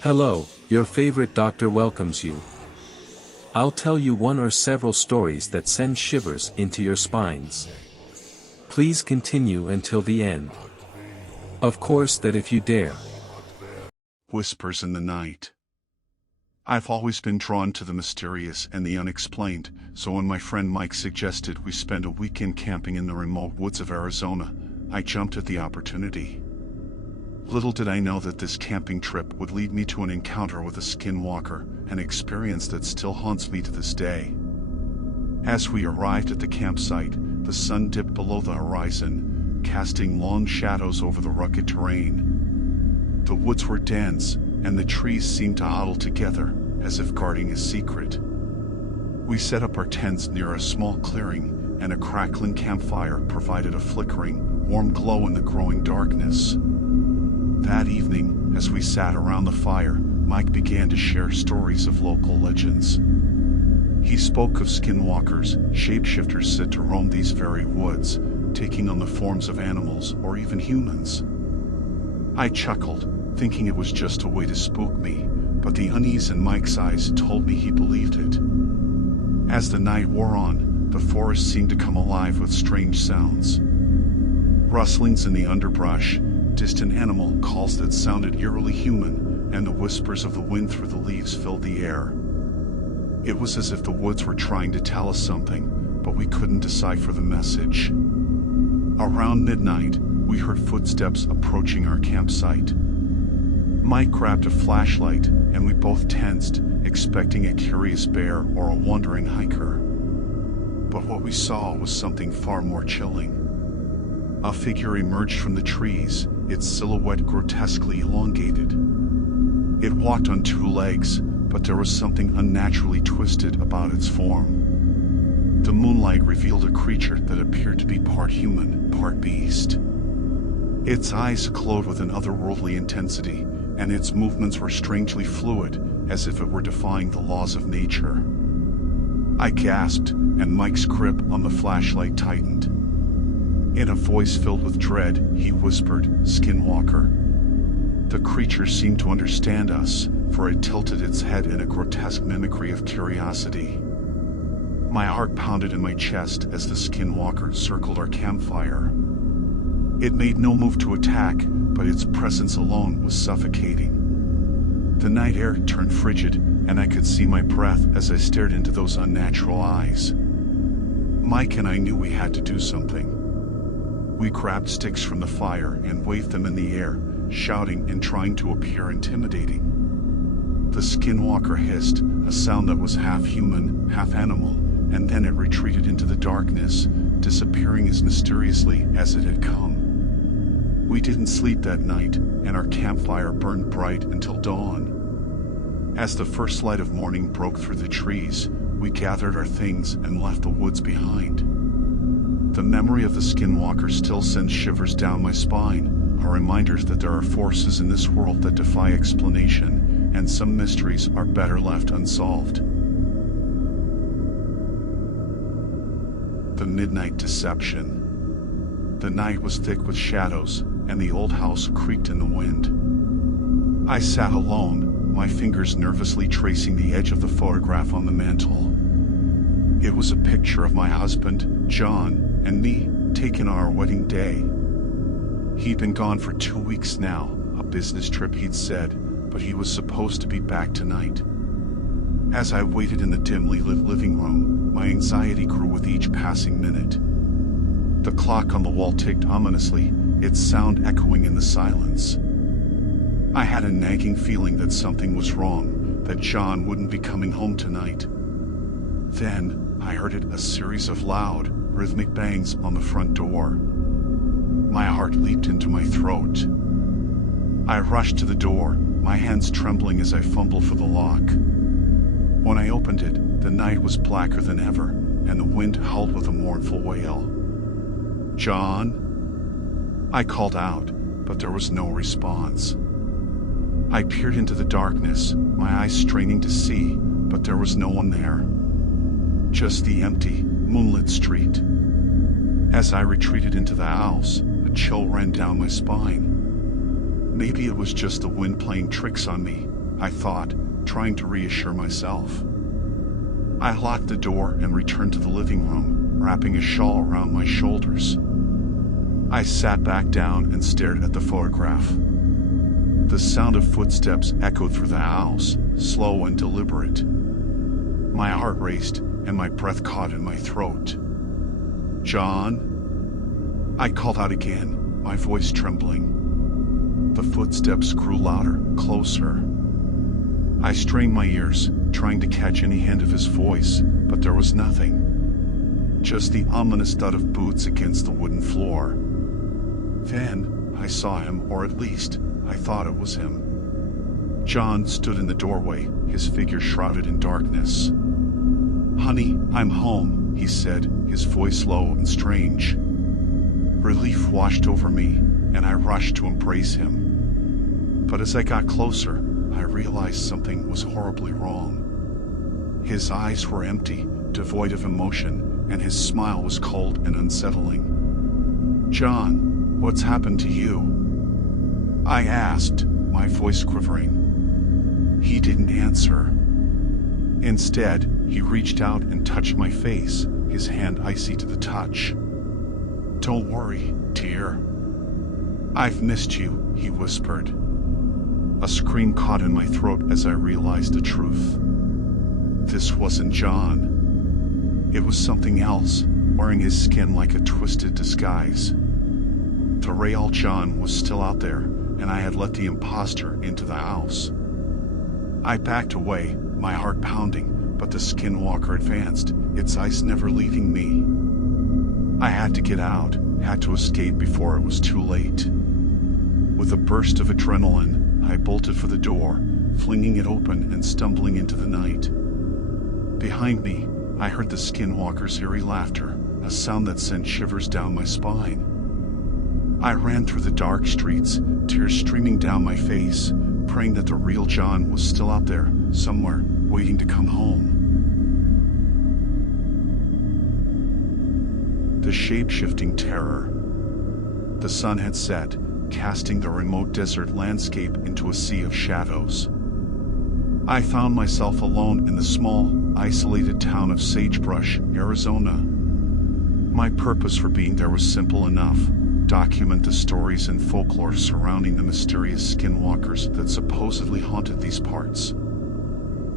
Hello, your favorite doctor welcomes you. I'll tell you one or several stories that send shivers into your spines. Please continue until the end. Of course that if you dare. Whispers in the night. I've always been drawn to the mysterious and the unexplained, so when my friend Mike suggested we spend a weekend camping in the remote woods of Arizona, I jumped at the opportunity. Little did I know that this camping trip would lead me to an encounter with a skinwalker, an experience that still haunts me to this day. As we arrived at the campsite, the sun dipped below the horizon, casting long shadows over the rugged terrain. The woods were dense, and the trees seemed to huddle together, as if guarding a secret. We set up our tents near a small clearing, and a crackling campfire provided a flickering, warm glow in the growing darkness. That evening, as we sat around the fire, Mike began to share stories of local legends. He spoke of skinwalkers, shapeshifters said to roam these very woods, taking on the forms of animals or even humans. I chuckled, thinking it was just a way to spook me, but the unease in Mike's eyes told me he believed it. As the night wore on, the forest seemed to come alive with strange sounds. Rustlings in the underbrush, distant animal calls that sounded eerily human, and the whispers of the wind through the leaves filled the air. It was as if the woods were trying to tell us something, but we couldn't decipher the message. Around midnight, we heard footsteps approaching our campsite. Mike grabbed a flashlight, and we both tensed, expecting a curious bear or a wandering hiker. But what we saw was something far more chilling. A figure emerged from the trees, its silhouette grotesquely elongated. It walked on two legs, but there was something unnaturally twisted about its form. The moonlight revealed a creature that appeared to be part human, part beast. Its eyes glowed with an otherworldly intensity, and its movements were strangely fluid, as if it were defying the laws of nature. I gasped, and Mike's grip on the flashlight tightened. In a voice filled with dread, he whispered, "Skinwalker." The creature seemed to understand us, for it tilted its head in a grotesque mimicry of curiosity. My heart pounded in my chest as the skinwalker circled our campfire. It made no move to attack, but its presence alone was suffocating. The night air turned frigid, and I could see my breath as I stared into those unnatural eyes. Mike and I knew we had to do something. We grabbed sticks from the fire and waved them in the air, shouting and trying to appear intimidating. The skinwalker hissed, a sound that was half human, half animal, and then it retreated into the darkness, disappearing as mysteriously as it had come. We didn't sleep that night, and our campfire burned bright until dawn. As the first light of morning broke through the trees, we gathered our things and left the woods behind. The memory of the skinwalker still sends shivers down my spine, a reminder that there are forces in this world that defy explanation, and some mysteries are better left unsolved. The Midnight Deception. The night was thick with shadows, and the old house creaked in the wind. I sat alone, my fingers nervously tracing the edge of the photograph on the mantel. It was a picture of my husband, John, and me, taken on our wedding day. He'd been gone for 2 weeks now, a business trip he'd said, but he was supposed to be back tonight. As I waited in the dimly lit living room, my anxiety grew with each passing minute. The clock on the wall ticked ominously, its sound echoing in the silence. I had a nagging feeling that something was wrong, that John wouldn't be coming home tonight. Then, I heard a series of loud, rhythmic bangs on the front door. My heart leaped into my throat. I rushed to the door, my hands trembling as I fumbled for the lock. When I opened it, the night was blacker than ever, and the wind howled with a mournful wail. "John?" I called out, but there was no response. I peered into the darkness, my eyes straining to see, but there was no one there. Just the empty, moonlit street. As I retreated into the house, a chill ran down my spine. Maybe it was just the wind playing tricks on me, I thought, trying to reassure myself. I locked the door and returned to the living room, wrapping a shawl around my shoulders. I sat back down and stared at the photograph. The sound of footsteps echoed through the house, slow and deliberate. My heart raced and my breath caught in my throat. "John?" I called out again, my voice trembling. The footsteps grew louder, closer. I strained my ears, trying to catch any hint of his voice, but there was nothing. Just the ominous thud of boots against the wooden floor. Then, I saw him, or at least, I thought it was him. John stood in the doorway, his figure shrouded in darkness. "Honey, I'm home," he said, his voice low and strange. Relief washed over me, and I rushed to embrace him. But as I got closer, I realized something was horribly wrong. His eyes were empty, devoid of emotion, and his smile was cold and unsettling. "John, what's happened to you?" I asked, my voice quivering. He didn't answer. Instead, he reached out and touched my face, his hand icy to the touch. "Don't worry, dear. I've missed you," he whispered. A scream caught in my throat as I realized the truth. This wasn't John. It was something else, wearing his skin like a twisted disguise. The real John was still out there, and I had let the imposter into the house. I backed away, my heart pounding, but the skinwalker advanced, its eyes never leaving me. I had to get out, had to escape before it was too late. With a burst of adrenaline, I bolted for the door, flinging it open and stumbling into the night. Behind me, I heard the skinwalker's eerie laughter, a sound that sent shivers down my spine. I ran through the dark streets, tears streaming down my face, praying that the real John was still out there, somewhere, waiting to come home. The shape-shifting terror. The sun had set, casting the remote desert landscape into a sea of shadows. I found myself alone in the small, isolated town of Sagebrush, Arizona. My purpose for being there was simple enough: document the stories and folklore surrounding the mysterious skinwalkers that supposedly haunted these parts.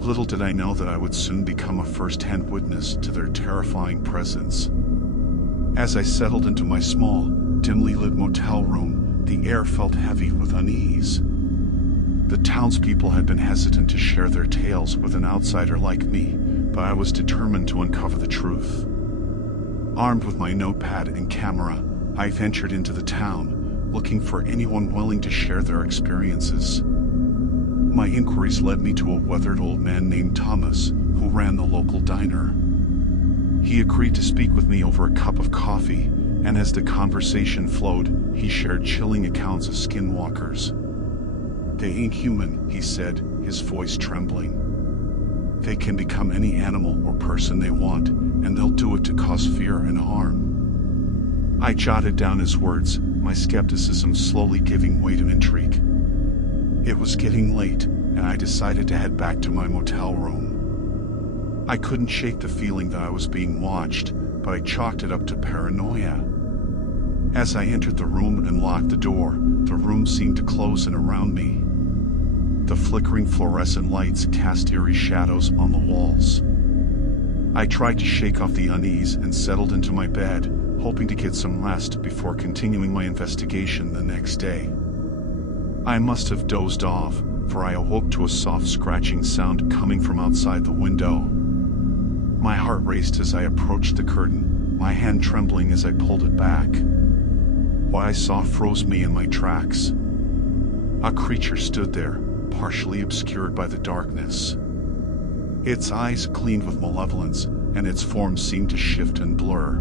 Little did I know that I would soon become a first-hand witness to their terrifying presence. As I settled into my small, dimly lit motel room, the air felt heavy with unease. The townspeople had been hesitant to share their tales with an outsider like me, but I was determined to uncover the truth. Armed with my notepad and camera, I ventured into the town, looking for anyone willing to share their experiences. My inquiries led me to a weathered old man named Thomas, who ran the local diner. He agreed to speak with me over a cup of coffee, and as the conversation flowed, he shared chilling accounts of skinwalkers. "They ain't human," he said, his voice trembling. "They can become any animal or person they want, and they'll do it to cause fear and harm." I jotted down his words, my skepticism slowly giving way to intrigue. It was getting late, and I decided to head back to my motel room. I couldn't shake the feeling that I was being watched, but I chalked it up to paranoia. As I entered the room and locked the door, the room seemed to close in around me. The flickering fluorescent lights cast eerie shadows on the walls. I tried to shake off the unease and settled into my bed, hoping to get some rest before continuing my investigation the next day. I must have dozed off, for I awoke to a soft scratching sound coming from outside the window. My heart raced as I approached the curtain, my hand trembling as I pulled it back. What I saw froze me in my tracks. A creature stood there, partially obscured by the darkness. Its eyes gleamed with malevolence, and its form seemed to shift and blur.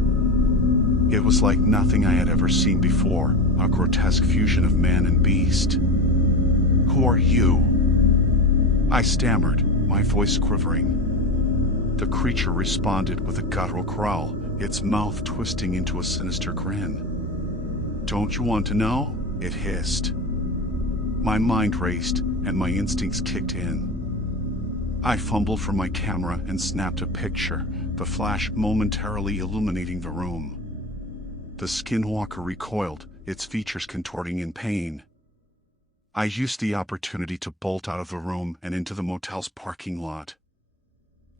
It was like nothing I had ever seen before, a grotesque fusion of man and beast. "Who are you?" I stammered, my voice quivering. The creature responded with a guttural growl, its mouth twisting into a sinister grin. "Don't you want to know?" it hissed. My mind raced, and my instincts kicked in. I fumbled for my camera and snapped a picture, the flash momentarily illuminating the room. The skinwalker recoiled, its features contorting in pain. I used the opportunity to bolt out of the room and into the motel's parking lot.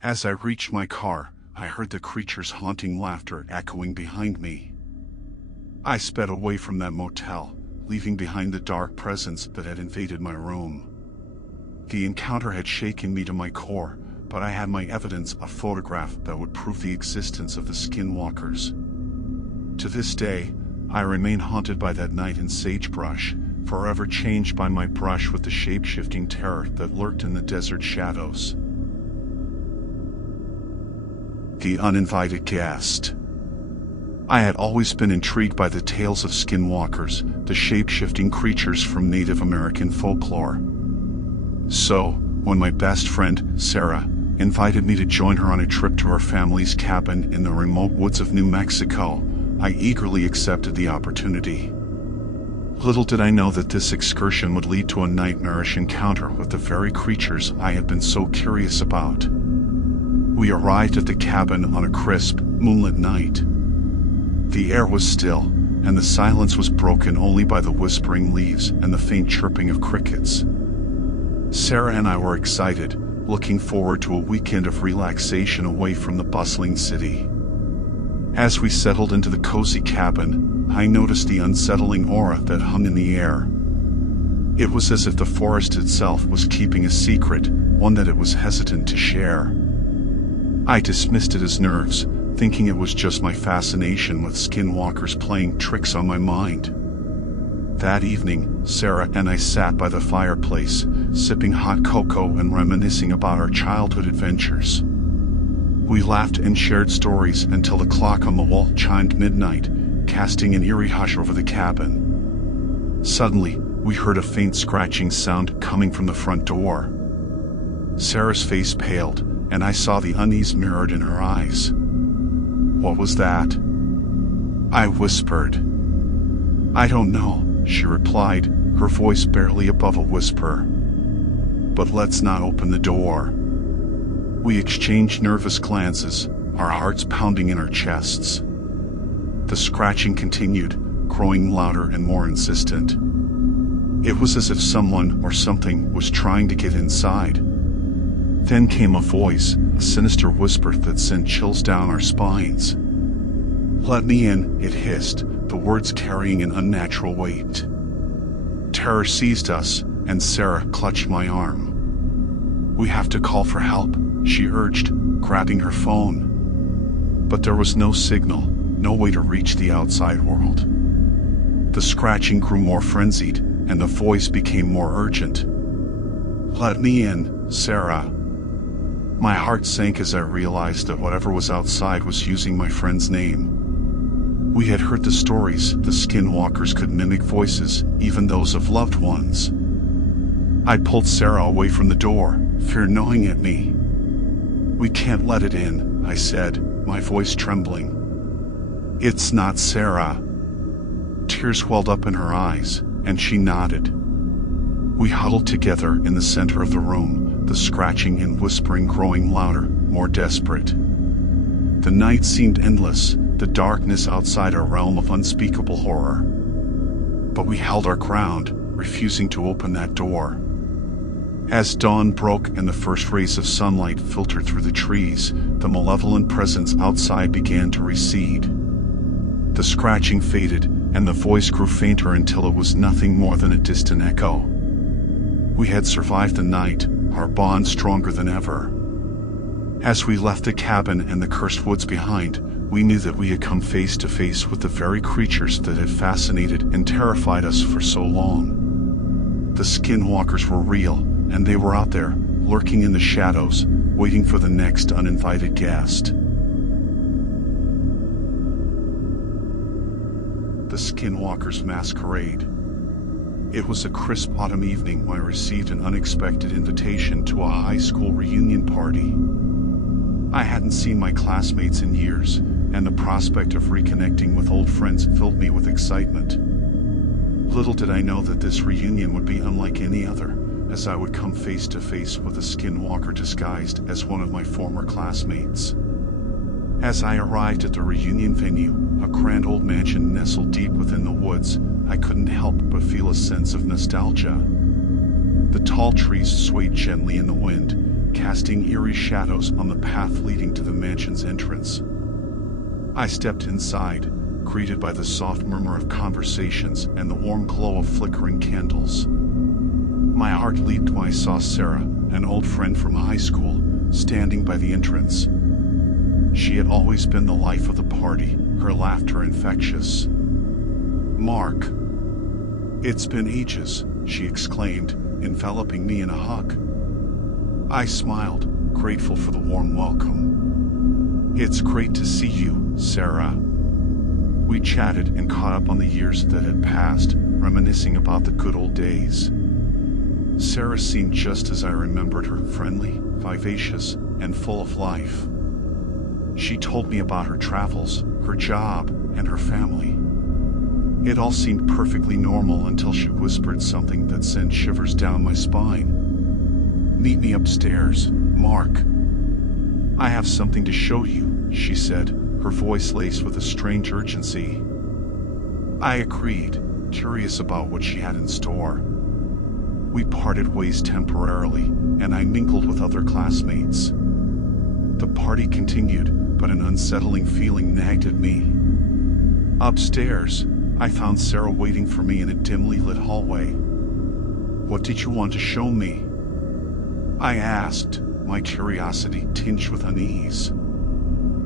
As I reached my car, I heard the creature's haunting laughter echoing behind me. I sped away from that motel, leaving behind the dark presence that had invaded my room. The encounter had shaken me to my core, but I had my evidence, a photograph that would prove the existence of the skinwalkers. To this day, I remain haunted by that night in sagebrush, forever changed by my brush with the shape-shifting terror that lurked in the desert shadows. The uninvited guest. I had always been intrigued by the tales of skinwalkers, the shape-shifting creatures from Native American folklore. So, when my best friend, Sarah, invited me to join her on a trip to her family's cabin in the remote woods of New Mexico, I eagerly accepted the opportunity. Little did I know that this excursion would lead to a nightmarish encounter with the very creatures I had been so curious about. We arrived at the cabin on a crisp, moonlit night. The air was still, and the silence was broken only by the whispering leaves and the faint chirping of crickets. Sarah and I were excited, looking forward to a weekend of relaxation away from the bustling city. As we settled into the cozy cabin, I noticed the unsettling aura that hung in the air. It was as if the forest itself was keeping a secret, one that it was hesitant to share. I dismissed it as nerves, thinking it was just my fascination with skinwalkers playing tricks on my mind. That evening, Sarah and I sat by the fireplace, sipping hot cocoa and reminiscing about our childhood adventures. We laughed and shared stories until the clock on the wall chimed midnight, casting an eerie hush over the cabin. Suddenly, we heard a faint scratching sound coming from the front door. Sarah's face paled, and I saw the unease mirrored in her eyes. "What was that?" I whispered. "I don't know," she replied, her voice barely above a whisper. "But let's not open the door." We exchanged nervous glances, our hearts pounding in our chests. The scratching continued, growing louder and more insistent. It was as if someone or something was trying to get inside. Then came a voice, a sinister whisper that sent chills down our spines. "Let me in," it hissed, the words carrying an unnatural weight. Terror seized us, and Sarah clutched my arm. "We have to call for help," she urged, grabbing her phone. But there was no signal, no way to reach the outside world. The scratching grew more frenzied, and the voice became more urgent. "Let me in, Sarah." My heart sank as I realized that whatever was outside was using my friend's name. We had heard the stories, the skinwalkers could mimic voices, even those of loved ones. I pulled Sarah away from the door, fear gnawing at me. "We can't let it in," I said, my voice trembling. "It's not Sarah." Tears welled up in her eyes, and she nodded. We huddled together in the center of the room, the scratching and whispering growing louder, more desperate. The night seemed endless, the darkness outside our realm of unspeakable horror. But we held our ground, refusing to open that door. As dawn broke and the first rays of sunlight filtered through the trees, the malevolent presence outside began to recede. The scratching faded, and the voice grew fainter until it was nothing more than a distant echo. We had survived the night, our bond stronger than ever. As we left the cabin and the cursed woods behind, we knew that we had come face to face with the very creatures that had fascinated and terrified us for so long. The skinwalkers were real, and they were out there, lurking in the shadows, waiting for the next uninvited guest. The Skinwalker's Masquerade. It was a crisp autumn evening when I received an unexpected invitation to a high school reunion party. I hadn't seen my classmates in years, and the prospect of reconnecting with old friends filled me with excitement. Little did I know that this reunion would be unlike any other, as I would come face to face with a skinwalker disguised as one of my former classmates. As I arrived at the reunion venue, a grand old mansion nestled deep within the woods, I couldn't help but feel a sense of nostalgia. The tall trees swayed gently in the wind, casting eerie shadows on the path leading to the mansion's entrance. I stepped inside, greeted by the soft murmur of conversations and the warm glow of flickering candles. My heart leaped when I saw Sarah, an old friend from high school, standing by the entrance. She had always been the life of the party, her laughter infectious. "Mark, it's been ages," she exclaimed, enveloping me in a hug. I smiled, grateful for the warm welcome. "It's great to see you, Sarah." We chatted and caught up on the years that had passed, reminiscing about the good old days. Sarah seemed just as I remembered her, friendly, vivacious, and full of life. She told me about her travels, her job, and her family. It all seemed perfectly normal until she whispered something that sent shivers down my spine. "Meet me upstairs, Mark. I have something to show you," she said, her voice laced with a strange urgency. I agreed, curious about what she had in store. We parted ways temporarily, and I mingled with other classmates. The party continued, but an unsettling feeling nagged at me. Upstairs, I found Sarah waiting for me in a dimly lit hallway. "What did you want to show me?" I asked, my curiosity tinged with unease.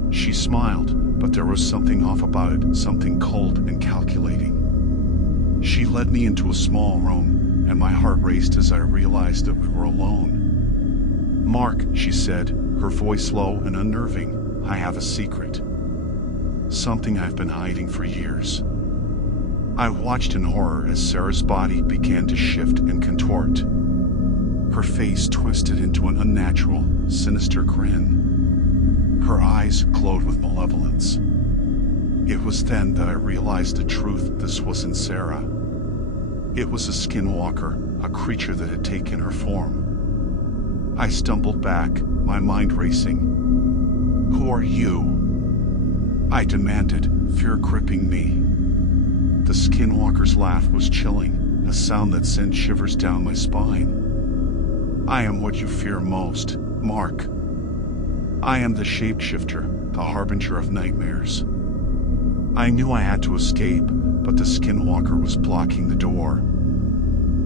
She smiled, but there was something off about it, something cold and calculating. She led me into a small room, and my heart raced as I realized that we were alone. "Mark," she said, her voice low and unnerving, "I have a secret. Something I've been hiding for years." I watched in horror as Sarah's body began to shift and contort. Her face twisted into an unnatural, sinister grin. Her eyes glowed with malevolence. It was then that I realized the truth. This wasn't Sarah. It was a skinwalker, a creature that had taken her form. I stumbled back, my mind racing. "Who are you?" I demanded, fear gripping me. The skinwalker's laugh was chilling, a sound that sent shivers down my spine. "I am what you fear most, Mark. I am the shapeshifter, the harbinger of nightmares." I knew I had to escape, but the skinwalker was blocking the door.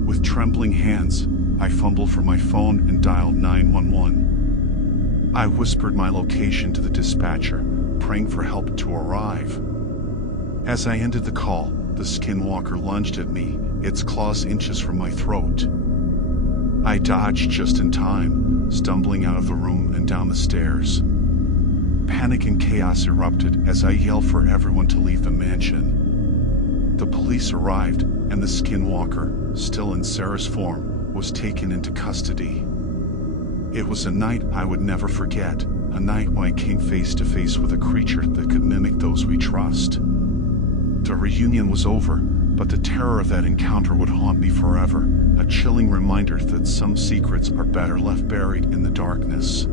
With trembling hands, I fumbled for my phone and dialed 911. I whispered my location to the dispatcher, praying for help to arrive. As I ended the call, the skinwalker lunged at me, its claws inches from my throat. I dodged just in time, stumbling out of the room and down the stairs. Panic and chaos erupted as I yelled for everyone to leave the mansion. The police arrived, and the skinwalker, still in Sarah's form, was taken into custody. It was a night I would never forget, a night when I came face to face with a creature that could mimic those we trust. The reunion was over, but the terror of that encounter would haunt me forever, a chilling reminder that some secrets are better left buried in the darkness.